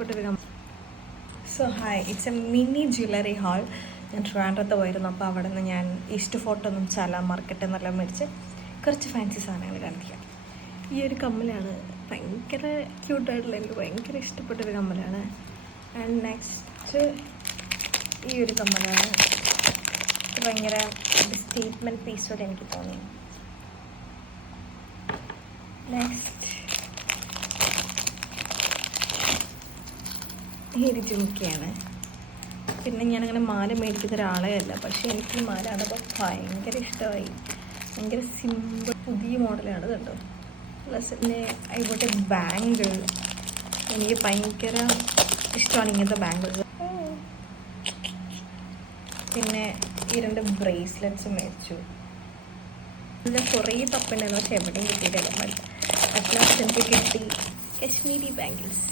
ഇഷ്ടപ്പെട്ടൊരു so hi, it's A mini jewellery hall. ഞാൻ ട്രിവാൻഡ്രത്ത് പോയിരുന്നു. അപ്പോൾ അവിടെ നിന്ന് ഞാൻ ഈസ്റ്റ് ഫോർട്ടൊന്നും ചാല മാർക്കറ്റ് എന്നെല്ലാം മേടിച്ച് കുറച്ച് ഫാൻസി സാധനങ്ങൾ കാണിക്കാം. ഈ ഒരു കമ്മലാണ് ഭയങ്കര ക്യൂട്ടായിട്ടുള്ള, എനിക്ക് ഭയങ്കര ഇഷ്ടപ്പെട്ടൊരു കമ്മലാണ്. ആൻഡ് നെക്സ്റ്റ് ഈ ഒരു കമ്മലാണ്. ഭയങ്കര സ്റ്റേറ്റ്മെൻറ്റ് പീസോടെ എനിക്ക് തോന്നി. നെക്സ്റ്റ് ഈ ഒരു ജുംക്കയാണ്. പിന്നെ ഞാനങ്ങനെ മാല മേടിക്കുന്ന ഒരാളേ അല്ല, പക്ഷേ എനിക്ക് ഈ മാല കണ്ടപ്പോൾ ഭയങ്കര ഇഷ്ടമായി. ഭയങ്കര സിമ്പിൾ പുതിയ മോഡലാണ് കണ്ടോ. പ്ലസ് പിന്നെ ഇവിടെ ബാങ്കിൾ എനിക്ക് ഭയങ്കര ഇഷ്ടമാണ്, ഇങ്ങനത്തെ ബാങ്കിൾസ്. പിന്നെ ഈ 2 ബ്രേസ്ലെറ്റ്സ് മേടിച്ചു. ഇതിൽ കുറേ തപ്പുണ്ടായിരുന്നു, പക്ഷെ എവിടെയും കിട്ടിയിട്ടില്ല. ബട്ട് അറ്റ്ലാസ്റ്റ് എനിക്ക് കിട്ടി കാശ്മീരി ബാങ്കിൾസ്.